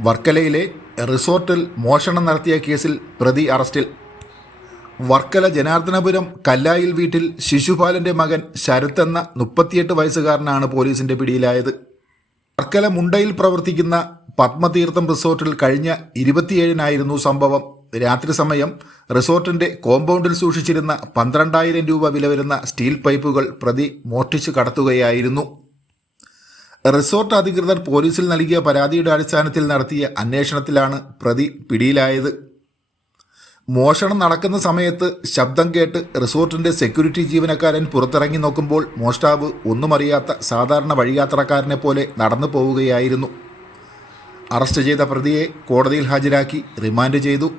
വർക്കലയിലെ റിസോർട്ടിൽ മോഷണം നടത്തിയ കേസിൽ പ്രതി അറസ്റ്റിൽ. വർക്കല ജനാർദ്ദനപുരം കല്ലായിൽ വീട്ടിൽ ശിശുപാലന്റെ മകൻ ശരത്ത് എന്ന 38 വയസ്സുകാരനാണ് പോലീസിന്റെ പിടിയിലായത്. വർക്കല മുണ്ടയിൽ പ്രവർത്തിക്കുന്ന പത്മതീർത്ഥം റിസോർട്ടിൽ കഴിഞ്ഞ 27-നായിരുന്നു സംഭവം. രാത്രി സമയം റിസോർട്ടിന്റെ കോമ്പൗണ്ടിൽ സൂക്ഷിച്ചിരുന്ന 12,000 രൂപ വില വരുന്ന സ്റ്റീൽ പൈപ്പുകൾ പ്രതി മോഷ്ടിച്ചു കടത്തുകയായിരുന്നു. റിസോർട്ട് അധികൃതർ പോലീസിൽ നൽകിയ പരാതിയുടെ അടിസ്ഥാനത്തിൽ നടത്തിയ അന്വേഷണത്തിലാണ് പ്രതി പിടിയിലായത്. മോഷണം നടക്കുന്ന സമയത്ത് ശബ്ദം കേട്ട് റിസോർട്ടിന്റെ സെക്യൂരിറ്റി ജീവനക്കാരൻ പുറത്തിറങ്ങി നോക്കുമ്പോൾ മോഷ്ടാവ് ഒന്നുമറിയാത്ത സാധാരണ വഴിയാത്രക്കാരനെ പോലെ നടന്നു പോവുകയായിരുന്നു. അറസ്റ്റ് ചെയ്ത പ്രതിയെ കോടതിയിൽ ഹാജരാക്കി റിമാൻഡ് ചെയ്തു.